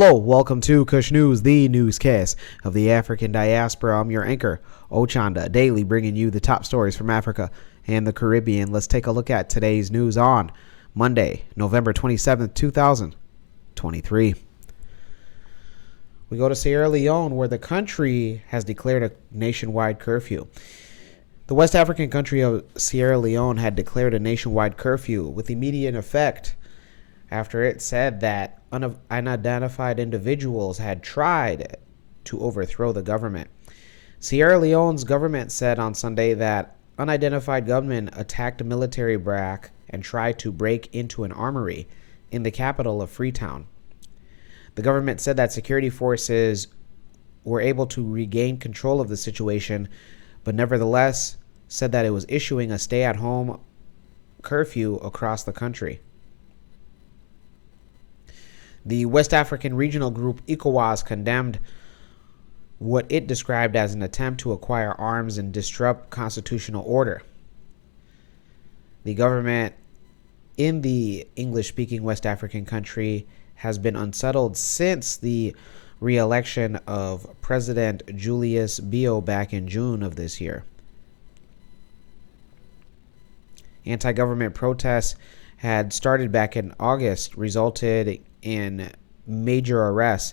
Hello, welcome to Kush News, the newscast of the African diaspora. I'm your anchor, Ochanda, daily bringing you the top stories from Africa and the Caribbean. Let's take a look at today's news on Monday, November 27th, 2023. We go to Sierra Leone, where the country has declared a nationwide curfew. The West African country of Sierra Leone had declared a nationwide curfew with immediate effect after it said that unidentified individuals had tried to overthrow the government. Sierra Leone's government said on Sunday that unidentified gunmen attacked a military barrack and tried to break into an armory in the capital of Freetown. The government said that security forces were able to regain control of the situation, but nevertheless said that it was issuing a stay-at-home curfew across the country. The West African regional group ECOWAS condemned what it described as an attempt to acquire arms and disrupt constitutional order. The government in the English-speaking West African country has been unsettled since the re-election of President Julius Bio back in June of this year. Anti-government protests had started back in August, resulted in major arrests.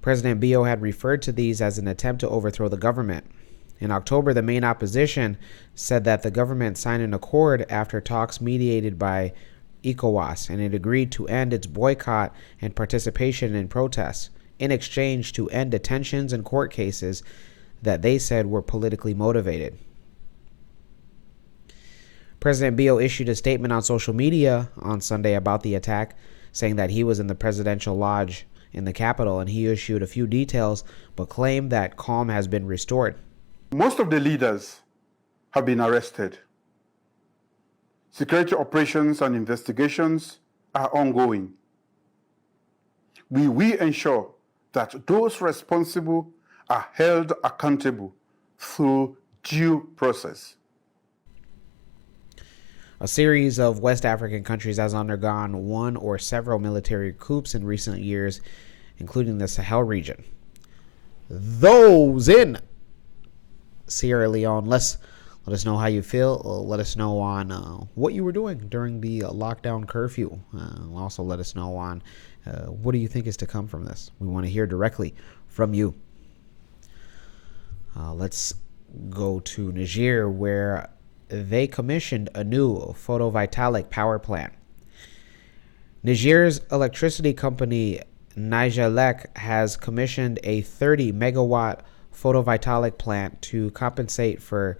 President Bio had referred to these as an attempt to overthrow the government. In October, the main opposition said that the government signed an accord after talks mediated by ECOWAS, and it agreed to end its boycott and participation in protests in exchange to end detentions and court cases that they said were politically motivated. President Bio issued a statement on social media on Sunday about the attack, saying that he was in the presidential lodge in the capital, and he issued a few details but claimed that calm has been restored. Most of the leaders have been arrested. Security operations and investigations are ongoing. We will ensure that those responsible are held accountable through due process. A series of West African countries has undergone one or several military coups in recent years, including the Sahel region. Those in Sierra Leone, let us know how you feel. Let us know on what you were doing during the lockdown curfew. Also let us know on what do you think is to come from this. We want to hear directly from you. Let's go to Niger, where they commissioned a new photovoltaic power plant. Niger's electricity company Nigelec has commissioned a 30 megawatt photovoltaic plant to compensate for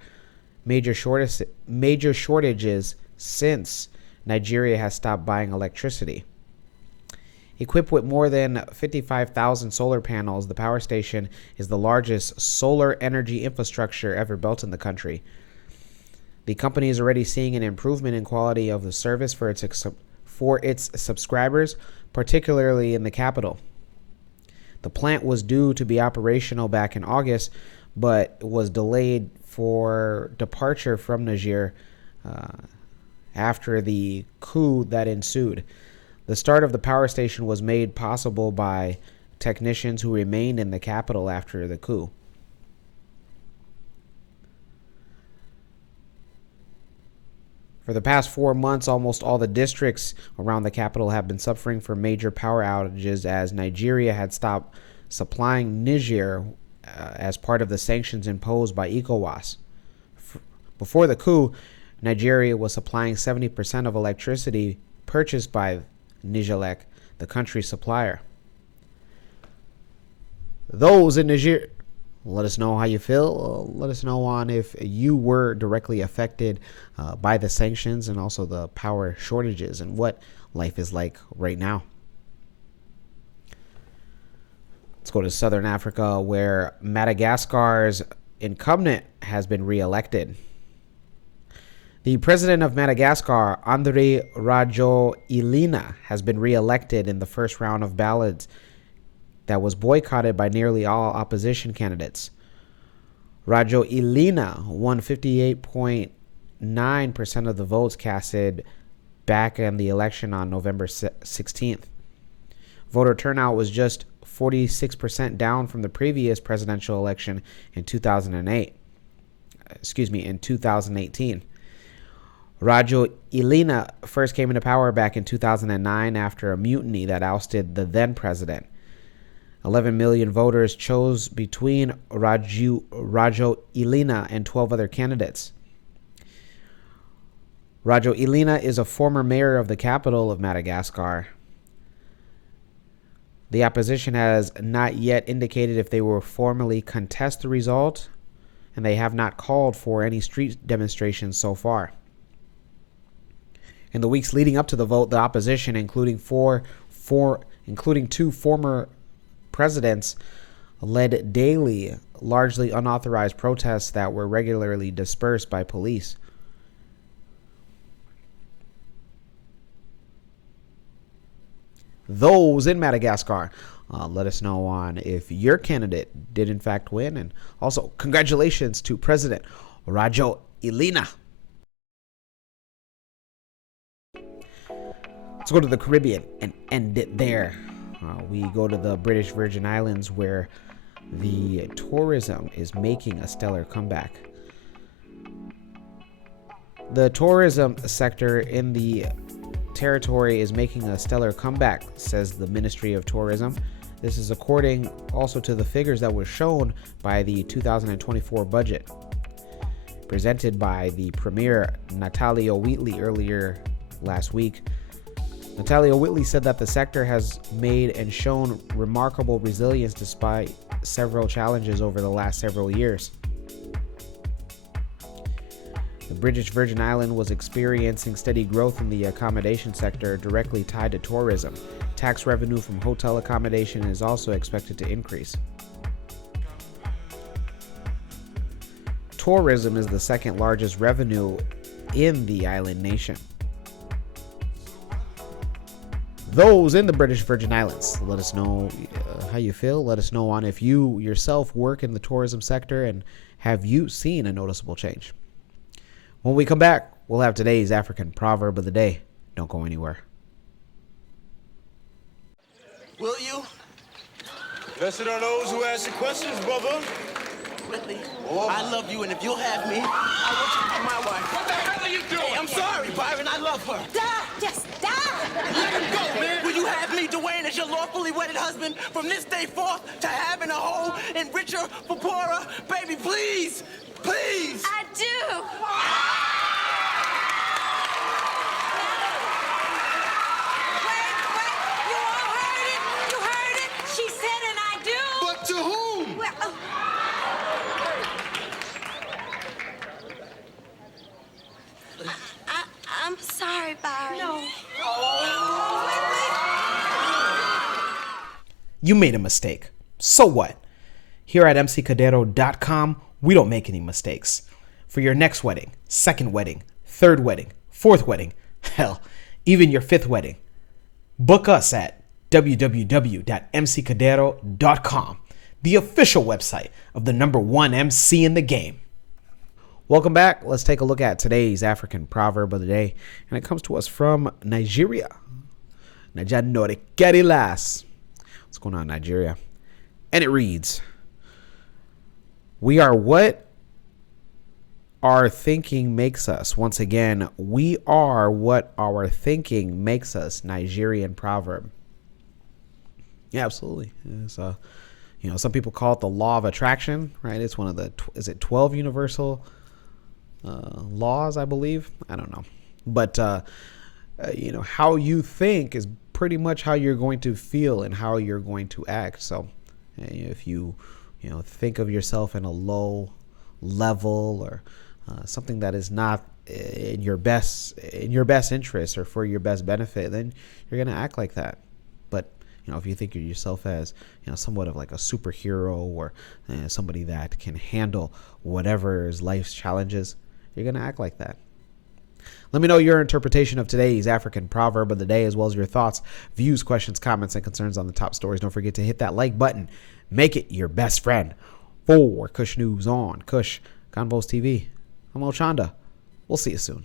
major shortages since Nigeria has stopped buying electricity. Equipped with more than 55,000 solar panels, the power station is the largest solar energy infrastructure ever built in the country. The company is already seeing an improvement in quality of the service for its subscribers, particularly in the capital. The plant was due to be operational back in August, but was delayed for departure from Niger after the coup that ensued. The start of the power station was made possible by technicians who remained in the capital after the coup. For the past 4 months, almost all the districts around the capital have been suffering from major power outages as Nigeria had stopped supplying Niger as part of the sanctions imposed by ECOWAS. Before the coup, Nigeria was supplying 70% of electricity purchased by Nigelec, the country's supplier. Those in Niger, let us know how you feel. Let us know on if you were directly affected by the sanctions and also the power shortages and what life is like right now. Let's go to Southern Africa, where Madagascar's incumbent has been re-elected. The president of Madagascar, Andry Rajoelina, has been re-elected in the first round of ballots that was boycotted by nearly all opposition candidates. Rajoelina won 58.9% of the votes casted back in the election on November 16th. Voter turnout was just 46% down from the previous presidential election in 2018. Rajoelina first came into power back in 2009 after a mutiny that ousted the then president. 11 million voters chose between Rajoelina and 12 other candidates. Rajoelina is a former mayor of the capital of Madagascar. The opposition has not yet indicated if they will formally contest the result, and they have not called for any street demonstrations so far. In the weeks leading up to the vote, the opposition, including two former presidents, led daily, largely unauthorized protests that were regularly dispersed by police. Those in Madagascar, let us know on if your candidate did in fact win, and also congratulations to President Rajoelina. Let's go to the Caribbean and end it there. We go to the British Virgin Islands, where the tourism is making a stellar comeback. The tourism sector in the territory is making a stellar comeback, says the Ministry of Tourism. This is according also to the figures that were shown by the 2024 budget presented by the Premier Natalia Wheatley earlier last week. Natalia Wheatley said that the sector has made and shown remarkable resilience despite several challenges over the last several years. The British Virgin Islands was experiencing steady growth in the accommodation sector directly tied to tourism. Tax revenue from hotel accommodation is also expected to increase. Tourism is the second largest revenue in the island nation. Those in the British Virgin Islands, let us know how you feel. Let us know on if you yourself work in the tourism sector and have you seen a noticeable change. When we come back, we'll have today's African proverb of the day. Don't go anywhere. Will you? Blessed are those who ask the questions, brother. Whitley, I love you, and if you'll have me, I want you to be my wife. What the hell are you doing? Hey, I'm sorry, Byron. I love her. Die! Just die! Let him go, man. Will you have me, Dwayne, as your lawfully wedded husband from this day forth to having a whole and richer for poorer? Baby, please, please. I do! Wait, you all heard it? You heard it? She said, and I do! But to whom? Well, I'm sorry, Byron. No. You made a mistake. So what? Here at mccadero.com, we don't make any mistakes. For your next wedding, second wedding, third wedding, fourth wedding, hell, even your fifth wedding, book us at www.mccadero.com, the official website of the #1 MC in the game. Welcome back. Let's take a look at today's African proverb of the day, and it comes to us from Nigeria. What's going on, Nigeria? And it reads, "We are what our thinking makes us." Once again, we are what our thinking makes us. Nigerian proverb. Yeah, absolutely. It's, some people call it the law of attraction, right? It's one of the 12 universal laws, I believe. I don't know, but how you think is pretty much how you're going to feel and how you're going to act. So if you think of yourself in a low level or something that is not in your best interest or for your best benefit, then you're going to act like that. But if you think of yourself as somewhat of like a superhero or somebody that can handle whatever is life's challenges, you're going to act like that. Let me know your interpretation of today's African proverb of the day, as well as your thoughts, views, questions, comments, and concerns on the top stories. Don't forget to hit that like button. Make it your best friend. For Kush News on Kush Convos TV, I'm Ochanda. We'll see you soon.